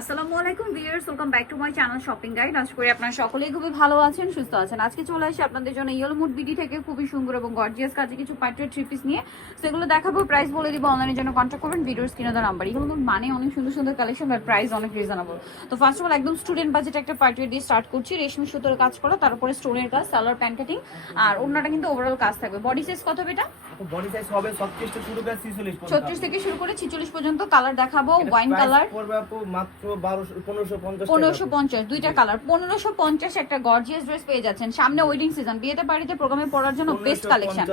আসসালামু আলাইকুম viewers, welcome back to my channel shopping guide. আশা করি আপনারা সকলেই খুবই ভালো আছেন, সুস্থ আছেন। আজকে চলে আসি আপনাদের জন্য ইয়েলো মুড বিডি থেকে খুবই সুন্দর এবং গর্জিয়াস কাজে কিছু পার্টি থ্রি পিস নিয়ে, সেগুলো দেখাবো। প্রাইস বলে দিব, অনলাইনের জন্য কন্ট্যাক্ট করবেন ভিডিওর স্ক্রিনে দেওয়া নাম্বার। এগুলো মানে অনেক সুন্দর সুন্দর কালেকশন, বাট প্রাইস অনেক রিজনেবল। তো ফার্স্ট অফ অল একদম স্টুডেন্ট বাজেট একটা পার্টি দিয়ে স্টার্ট করছি। রেশমি সুতোর কাজ করা, তারপরে স্টোনের কাজ, সালোয়ার প্যান্ট কাটিং, আর ওড়নাটা কিন্তু ওভারঅল কাজ থাকবে। বডি সাইজ কত বেটা? বডি সাইজ হবে 36 থেকে শুরু করে 46 পর্যন্ত। 36 থেকে শুরু করে 46 পর্যন্ত। কালার দেখাবো ওয়াইন কালার, পড়বে আপু মাত্র 1550 1550, দুইটা কালার 1550। একটা গর্জিয়াস ড্রেস পেয়ে যাচ্ছেন। সামনে ওয়েডিং সিজন, বিয়েতে বাড়িতে প্রোগ্রামে পরার জন্য বেস্ট কালেকশন।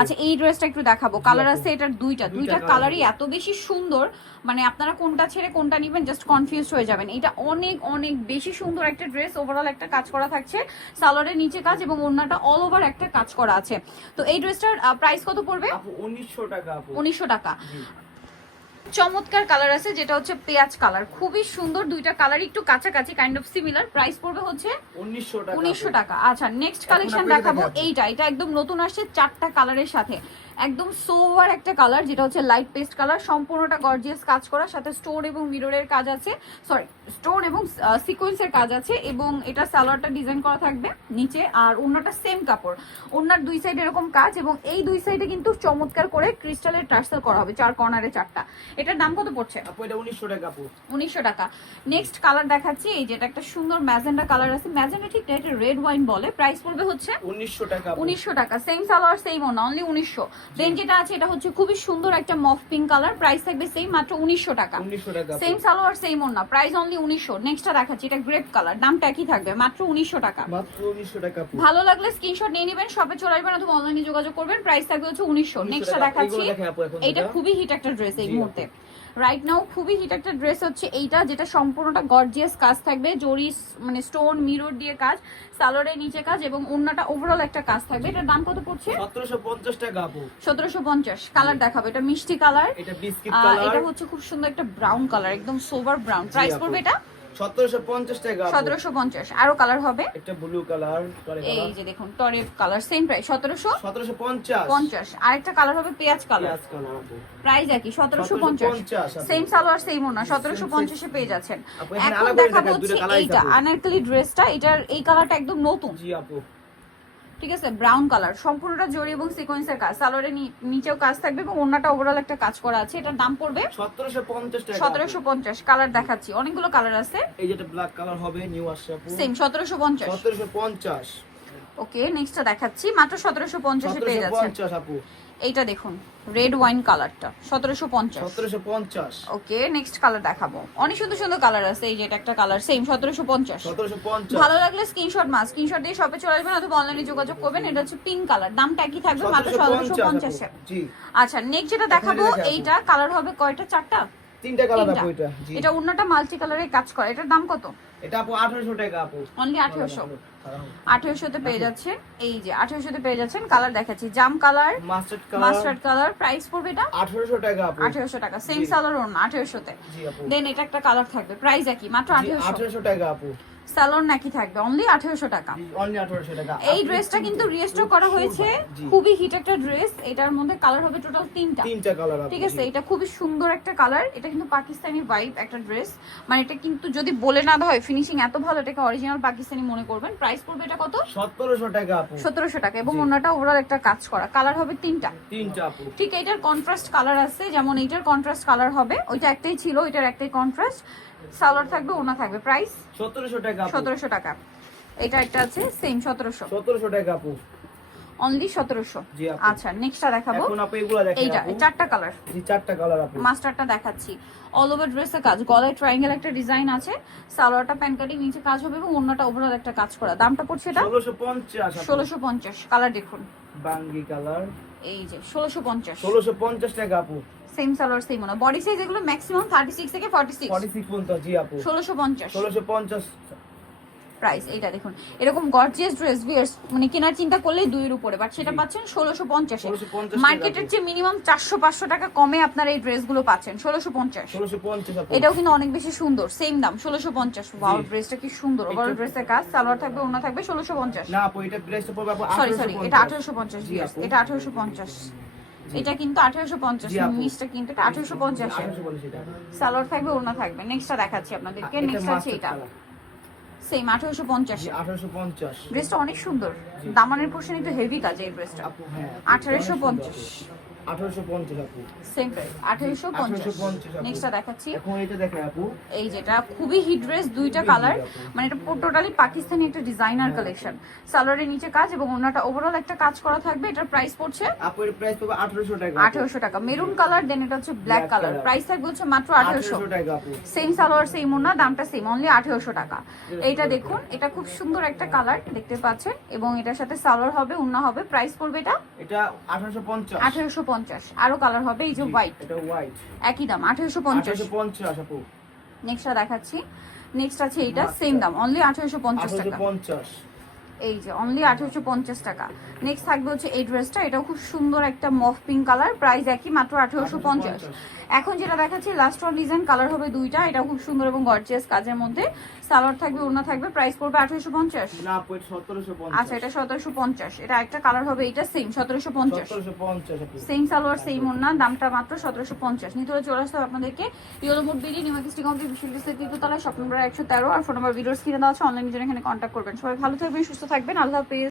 আচ্ছা, এই ড্রেসটা একটু দেখাবো। কালার আছে এটার দুইটা কালারই এত বেশি সুন্দর, মানে আপনারা কোনটা ছেড়ে কোনটা নেবেন জাস্ট কনফিউজড হয়ে যাবেন। এটা অনেক অনেক বেশি সুন্দর একটা ড্রেস। ওভারঅল একটা কাজ করা থাকছে, সালোয়ারের নিচে কাজ এবং ওড়নাটা অল ওভার একটা কাজ করা আছে। তো এই ড্রেসটার প্রাইস কত পড়বে? আপু 1900 টাকা। আপু 1900 টাকা। চমৎকার কালার আছে, যেটা হচ্ছে পেঁয়াজ কালার, খুবই সুন্দর। দুইটা কালার একটু কাছাকাছি, কাইন্ড অফ সিমিলার। প্রাইস পড়বে হচ্ছে 1900 টাকা। আচ্ছা, নেক্সট কালেকশন দেখাবো। এটা একদম নতুন আসছে, 4টা কালারের সাথে একদম সোভার একটা কালার, যেটা হচ্ছে লাইট পেস্ট কালার। সম্পূর্ণটা গর্জিয়াস কাজ করা, সাথে স্টোন এবং মিররের কাজ আছে, সরি স্টোন এবং সিকোয়েন্সের কাজ আছে। এবং এটা সালোয়ারটা ডিজাইন করা থাকবে নিচে, আর ওড়নাটা সেম কাপড়। ওড়নার দুই সাইডে এরকম কাজ, এবং এই দুই সাইডে কিন্তু চমৎকার করে ক্রিস্টালের টার্সেল করা হবে, 4 কর্নারে 4টা। এটার দাম কত পড়ছে? আপু এটা 1900 টাকা। আপু 1900 টাকা। নেক্সট কালার দেখাচ্ছি, এই যেটা একটা সুন্দর ম্যাজেন্ডা কালার আছে। ম্যাজেন্ডা ঠিক না, এটা রেড ওয়াইন বলে। প্রাইস পড়বে হচ্ছে 1900 টাকা। 1900 টাকা। সেম সালোয়ার সেম ওড়না, অনলি 1900। দেন যেটা আছে এটা হচ্ছে খুবই সুন্দর একটা মফ পিঙ্ক কালার। প্রাইস থাকবে সেম, মাত্র 1900 টাকা। 1900 টাকা। সেম সালোয়ার সেম ওড়না, প্রাইস অনলি 1900। নেক্সটটা দেখাচ্ছি, এটা গ্রেপ কালার, দামটা একই থাকবে, মাত্র 1900 টাকা। মাত্র 1900 টাকা। ভালো লাগলে স্ক্রিনশট নিয়ে নেবেন, শপে চলে আসবেন অথবা অনলাইনে যোগাযোগ করবেন। প্রাইস থাকবে হচ্ছে 1900। নেক্সটটা দেখাচ্ছি, এটা খুবই হিট একটা ড্রেস এই মুহূর্তে, রাইট নাও খুবই হিট একটা ড্রেস হচ্ছে এইটা, যেটা সম্পূর্ণটা গর্জিয়াস কাজ থাকবে, জরি মানে স্টোন মিরর দিয়ে কাজ, সালোয়ারের নিচে কাজ এবং ওড়নাটা ওভারঅল একটা কাজ থাকবে। এটার দাম কত পড়ছে? 1750 টাকা। আপু 1750। কালার দেখাবো, এটা মিষ্টি কালার, এটা বিস্কিট কালার, এটা হচ্ছে খুব সুন্দর একটা ব্রাউন কালার, একদম সোভার ব্রাউন। প্রাইস পড়বে এটা 1750 টাকা। 1750। আরো কালার হবে, একটা ব্লু কালার, এই যে দেখুন টরে কালার, সেম প্রাইস 1750। আরেকটা কালার হবে পেঁয়াজ কালার, প্রাইস একই 1750। সেম সালোয়ার সেম ওড়না, 1750 এ পেয়ে যাচ্ছেন। এখন দেখাবো হচ্ছে এইটা আনারকলি ড্রেসটা। এটার এই কালারটা একদম নতুন, জি আপু, ঠিক আছে, ব্রাউন কালার, সম্পূর্ণটা জরি এবং সিকোয়েন্সের কাজ, সালোয়ারের নিচেও কাজ থাকবে এবং ওড়নাটা ওভারঅল একটা কাজ করা আছে। এটার দাম পড়বে 1750 টাকা। 1750। কালার দেখাচ্ছি, অনেকগুলো কালার আছে। এই যেটা ব্ল্যাক কালার হবে, নিউ আসছে আপু, সেম 1750। 1750। ওকে, নেক্সটটা দেখাচ্ছি, মাত্র 1750 এ পেয়ে যাচ্ছেন। 1750 আপু। এইটা দেখুন রেড ওয়াইন কালারটা, 1750। 1750। ওকে, নেক্সট কালার দেখাবো। অনেক সুন্দর সুন্দর কালার আছে, এই যে এটা একটা কালার, সেম 1750। 1750। ভালো লাগলে স্ক্রিনশট দিয়ে শপে চলে আসবেন অথবা অনলাইনে যোগাযোগ করবেন। এটা হচ্ছে পিঙ্ক কালার, দামটা একই থাকবে, মাত্র 1750 এ। জি। আচ্ছা, নেক্সট যেটা দেখাবো, এইটা কালার হবে কয়টা? 4টা, 3টা কালার আপু এটা। জি, এটা ওড়নাটা মাল্টি কালারে কাজ করা। এটার দাম কত? এটা আপু 1800 টাকা। আপু অনলি 1800। 1800 তে পেয়ে যাচ্ছেন, এই যে 1800 তে পেয়ে যাচ্ছেন। কালার দেখাচ্ছি, জাম কালার, মাস্টার্ড কালার। প্রাইস পড়বে এটা 1800 টাকা। আপু 1800 টাকা। সেম সালোয়ার ওড়না 1800 তে। জি আপু। দেন এটা একটা কালার থাকবে, প্রাইস একই, মাত্র 1800 টাকা। আপু সালোয়ার নাকি থাকবে, অনলি 1800 টাকা। অনলি 1800 টাকা। এই ড্রেসটা কিন্তু রিস্টোর করা হয়েছে, খুবই হিট একটা ড্রেস। এটার মধ্যে কালার হবে টোটাল 3টা কালার, ঠিক আছে। এটা খুবই সুন্দর একটা কালার, এটা কিন্তু পাকিস্তানি ভাইব একটা ড্রেস, মানে এটা কিন্তু যদি বলে না হয় ফিনিশিং এত ভালো, এটাকে অরিজিনাল পাকিস্তানি মনে করবেন। প্রাইস পড়বে এটা কত? 1700 টাকা। আপু 1700 টাকা। এবং ওনাটা ওভারঅল একটা কাজ করা, কালার হবে 3টা। আপু ঠিক, এটার কন্ট্রাস্ট কালার আছে, যেমন এইটার কন্ট্রাস্ট কালার হবে, ওইটা একটাই ছিল, এটার একটাই কন্ট্রাস্ট। সালোয়ার থাকবে, ওনা থাকবে। প্রাইস 1700 টাকা। 1700 টাকা। এটা একটা আছে সেম 1700 টাকা। আপু অনলি 1700। জি আপু। আচ্ছা, নেক্সটটা দেখাবো, এখন আপু এগুলা দেখেন। এইটা 4টা কালার, জি 4টা কালার। আপু মাস্টারটা দেখাচ্ছি, অল ওভার ড্রেসের কাজ, গলায় ট্রায়াঙ্গেল একটা ডিজাইন আছে, সালোয়ারটা প্যান্ট কাটিং নিচে কাজ হবে এবং ওন্নাটা ওভারঅল একটা কাজ করা। দামটা পড়ছে এটা 1650। 1650। কালার দেখুন, বাঙ্গি কালার, এই যে 1650। 1650 টাকা। আপু সেম সালোয়ার সেম ওনা, বডি সাইজ এগুলো ম্যাক্সিমাম 36 থেকে 46। 46 পর্যন্ত। জি আপু 1650। 1650 প্রাইস। এইটা দেখুন, এরকম গর্জিয়াস ড্রেস ভিয়ার্স মানে কেনার চিন্তা করলেই 2 এর উপরে, বাট সেটা পাচ্ছেন 1650 এ। মার্কেটের চেয়ে মিনিমাম 400-500 টাকা কমে আপনারা এই ড্রেসগুলো পাচ্ছেন 1650। 1650 আপু। এটাও কিন্তু অনেক বেশি সুন্দর, সেম দাম 1650। ওয়াও, ড্রেসটা কি সুন্দর, ওভারঅল ড্রেসের কাজ, সালোয়ার থাকবে, ওড়না থাকবে, 1650। না আপু এটা প্রাইসটা পড়বে আপু সরি 1850। এটা 1850 ভিউয়ার্স, এটা 1850। এটা কিন্তু 1850, জি আপু। মিষ্টা কিন্তু এটা 1850 এর। 1850 এটা। সালোয়ার থাকবে, ওড়না থাকবে। নেক্সটটা দেখাচ্ছি আপনাদেরকে। এটা নেক্সট আছে মাস্টার্ড এটা, কালার। সেম 1850 জি এ। 1850। ড্রেসটা অনেক সুন্দর, দামানের পোর্শন একটু হেভি কাজ এই ড্রেসটা। আপু হ্যাঁ 1850, 1850 আপু। Same price 1850। 1850 আপু। নেক্সটটা দেখাচ্ছি, এখন এটা দেখে আপু। এই যেটা খুবই হিট ড্রেস, দুইটা খুবই কালার, hit আপু। মানে এটা টোটালি পাকিস্তানি একটা ডিজাইনার কালেকশন। সালোয়ারের নিচে কাজ এবং ওনাটা ওভারঅল একটা কাজ করা থাকবে। এটার প্রাইস পড়ছে আপু এর প্রাইস পাবে 1800 টাকা আপু। 1800 টাকা। মেরুন কালার, দেন এটা হচ্ছে black Black colour. color। Price থাকবে হচ্ছে মাত্র 1800। 1800 টাকা আপু। সেম সালোয়ার সেম ওনা, দামটা সেম, অনলি 1800 টাকা। এইটা দেখুন, এটা খুব সুন্দর একটা কালার দেখতে পাচ্ছেন, এবং এটার সাথে সালোয়ার হবে, ওন্না হবে। প্রাইস পড়বে এটা এটা 1850। 1850। আরো কালার হবে, এই যে হোয়াইট, এটা হোয়াইট। একই দাম 1850। 1850 আপু। নেক্সটটা দেখাচ্ছি, নেক্সট আছে এইটা, সেম দাম, অনলি 1850 টাকা। 1850। এই যে অনলি 1850 টাকা। নেক্সট থাকবে হচ্ছে এই ড্রেসটা, এটাও খুব সুন্দর একটা মফ পিঙ্ক কালার, প্রাইস একই, মাত্র 1850। এখন যেটা দেখাচ্ছি লাস্ট ওয়ান ডিজাইন, কালার হবে দুইটা, এটাও খুব সুন্দর এবং গর্জিয়াস কাজের মধ্যে। সালোয়ার থাকবে, ওড়না থাকবে। প্রাইস পড়বে 1850। না আপু এটা 1750। আচ্ছা, এটা 1750। এটা একটা কালার হবে, এটা সেম 1750। 1750 আপু। সেম সালোয়ার সেম ওড়না, দামটা মাত্র 1750। নিতে হলে চলে আসতে হবে আপনাদেরকে yellow mode BD New Market complete বিশ্ববিদ্যালয় তৃতীয়তলা, শপ নম্বর 113, আর ফোন নাম্বার ভিডিওস কিনে দেওয়া আছে। অনলাইনের জন্য এখানে কন্ট্যাক্ট করবেন। সবাই ভালো থাকবেন, সুস্থ থাকবেন, আল্লাহ হাফেজ।